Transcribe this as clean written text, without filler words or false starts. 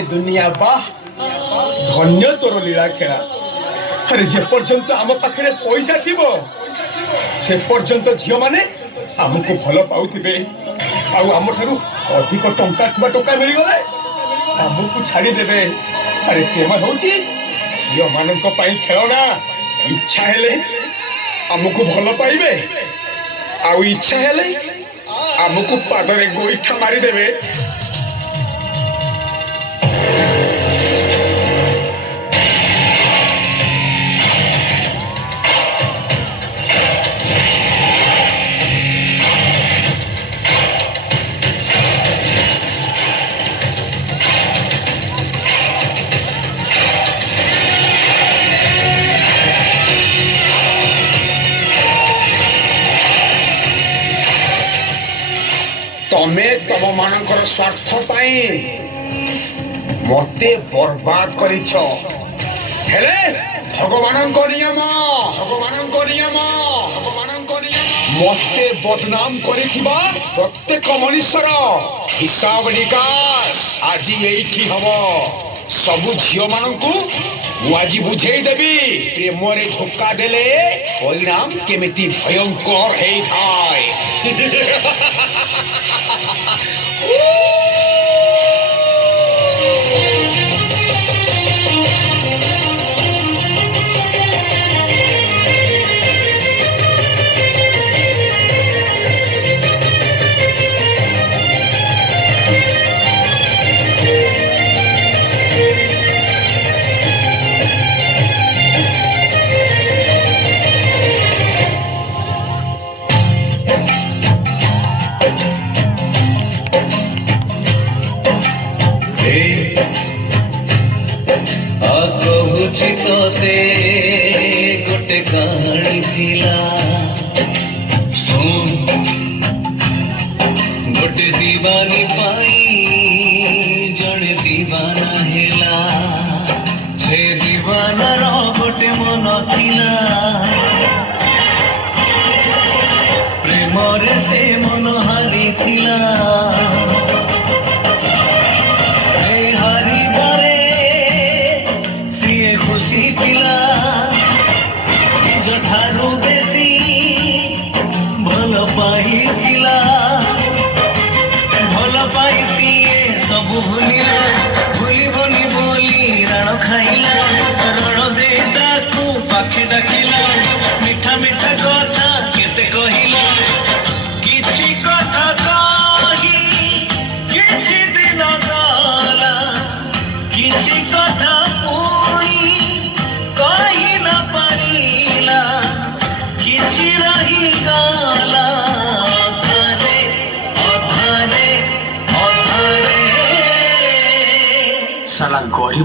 हाय दुनिया वाह धन्य तोर लीला खेला अरे जे पर्यंत आम पाखे पैसा थी से पर्यंत झील मैंने आमको भल पाउथिबे आम ठारू अधिक टंका टंका मिलगले आमको छाड़ीदेवे अरे प्रेम हूँ झील मान खेलना इच्छा हेले आमको भल पाइबे आउ इच्छा हेले आमको पादरे गोईठा मारिदेवे तमे तम मानकर स्वार्थ पाई मते बर्बाद करिछ हेले भगवान को नियम मते बदनाम करिथिबा प्रत्येक मनुष्यर हिसाब निकास आज एठी हबो सबु झियो माननकु आज बुझेई देबी प्रेम रे धोखा देले परिणाम केमिति भयंकर हेई थाय तोते गोटे कहानी थिला सुन गोटे दीवानी पाई जड़े दीवाना हेला से दीवाना रो गोटे मन थिला प्रेम रे से मन हारी थिला ठारू बेसी भल पाई सिए सब भूलिबनी बोली राण खाइला रण दे ताकू पाखे डाकिला मिठा मिठा कथा केते कहिला किछि कथा कही किछि दिन गला किछि कथा पुणी कहि न पारिला किछि रही गला अधरे साला गरीब